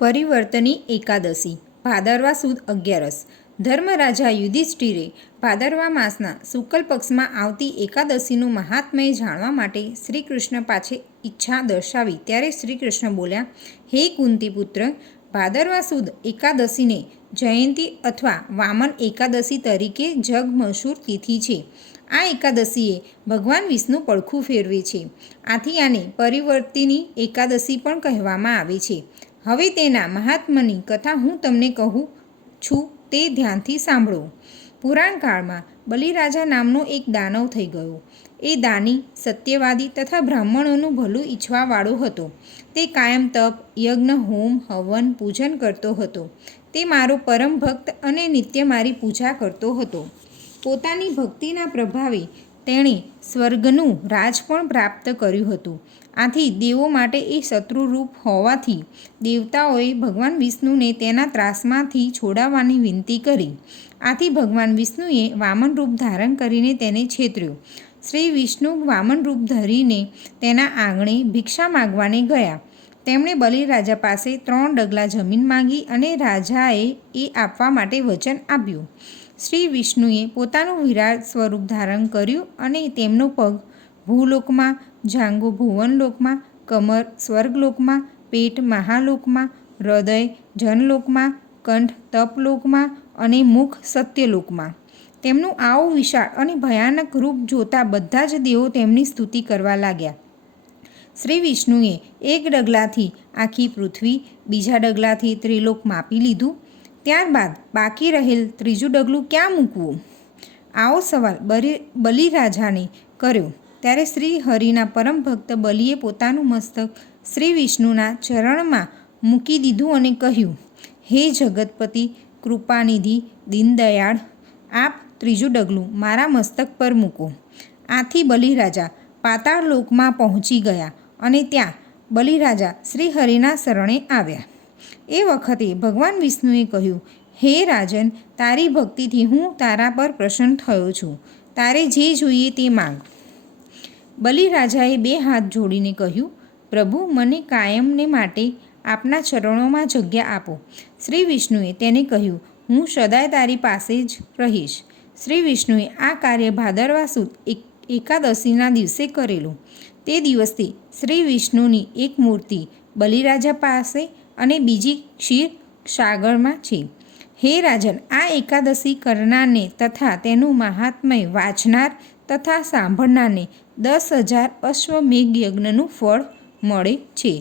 પરિવર્તની એકાદશી ભાદરવા સુદ 11. ધર્મરાજા યુધિષ્ઠિરે ભાદરવા માસના શુક્લ પક્ષમાં આવતી એકાદશીનું મહાત્મ્ય જાણવા માટે શ્રી કૃષ્ણ પાસે ઈચ્છા દર્શાવી ત્યારે શ્રી કૃષ્ણ બોલ્યા, હે કુંતીપુત્ર, ભાદરવા સુદ એકાદશીને જયંતી અથવા વામન એકાદશી તરીકે જગમશહૂર તિથિ છે. આ એકાદશીએ ભગવાન વિષ્ણુ પડખું ફેરવે છે. આથી આને પરિવર્તિની એકાદશી પણ કહેવામાં આવે છે. હવે તેના મહાત્મ્યની કથા હું તમને કહું છું, તે ધ્યાનથી સાંભળો. પુરાણકાળમાં બલિરાજા નામનો એક દાનવ થઈ ગયો. એ દાની, સત્યવાદી તથા બ્રાહ્મણોનું ભલું ઈચ્છવાવાળો હતો. તે કાયમ તપ, યજ્ઞ, હોમ, હવન, પૂજન કરતો હતો. તે મારો પરમ ભક્ત અને નિત્ય મારી પૂજા કરતો હતો. પોતાની ભક્તિના પ્રભાવે તેણે સ્વર્ગનું રાજ પણ પ્રાપ્ત કર્યું હતું. આથી દેવો માટે એ શત્રુરૂપ હોવાથી દેવતાઓએ ભગવાન વિષ્ણુને તેના ત્રાસમાંથી છોડાવવાની વિનંતી કરી. આથી ભગવાન વિષ્ણુએ વામન રૂપ ધારણ કરીને તેને છેતર્યો. શ્રી વિષ્ણુ વામન રૂપ ધરીને તેના આંગણે ભિક્ષા માગવાને ગયા. તેમણે બલિરાજા પાસે 3 ડગલા જમીન માંગી અને રાજાએ એ આપવા માટે વચન આપ્યું. શ્રી વિષ્ણુએ પોતાનું વિરાટ સ્વરૂપ ધારણ કર્યું અને તેમનો પગ ભૂલોકમાં, જાંઘો ભુવનલોકમાં, કમર સ્વર્ગલોકમાં, પેટ મહાલોકમાં, હૃદય જનલોકમાં, કંઠ તપલોકમાં અને મુખ સત્યલોકમાં. તેમનું આવું વિશાળ અને ભયાનક રૂપ જોતા બધા જ દેવો તેમની સ્તુતિ કરવા લાગ્યા. શ્રી વિષ્ણુએ એક ડગલાથી આખી પૃથ્વી, બીજા ડગલાથી ત્રિલોક માપી લીધું. ત્યારબાદ બાકી રહેલ ત્રીજું ડગલું ક્યાં મૂકવું? આવો સવાલ બલિરાજાને કર્યો. ત્યારે શ્રી હરિના પરમ ભક્ત બલિએ પોતાનું મસ્તક શ્રી વિષ્ણુના ચરણમાં મૂકી દીધું અને કહ્યું, હે જગતપતિ, કૃપાનિધિ, દીનદયાળ, આપ ત્રીજું ડગલું મારા મસ્તક પર મૂકો. આથી બલિરાજા પાતાળ લોકમાં પહોંચી ગયા અને ત્યાં બલિરાજા શ્રી હરિના શરણે આવ્યા. એ વખતે ભગવાન વિષ્ણુએ કહ્યું, હે રાજન, તારી ભક્તિથી હું તારા પર પ્રસન્ન થયો છું. તારે જે જોઈએ તે માંગ. બલિરાજાએ 2 હાથ જોડીને કહ્યું, પ્રભુ, મને કાયમને માટે આપના ચરણોમાં જગ્યા આપો. શ્રી વિષ્ણુએ તેને કહ્યું, હું સદાય તારી પાસે જ રહીશ. શ્રી વિષ્ણુએ આ કાર્ય ભાદરવા સુદ એકાદશીના દિવસે કરેલું. તે દિવસથી શ્રી વિષ્ણુની એક મૂર્તિ બલિરાજા પાસે અને બીજી ક્ષીર સાગરમાં છે. હે રાજન, આ એકાદશી કરનારને તથા તેનું મહાત્મ્ય વાંચનાર તથા સાંભળનારને 10,000 અશ્વમેઘ યજ્ઞનું ફળ મળે છે.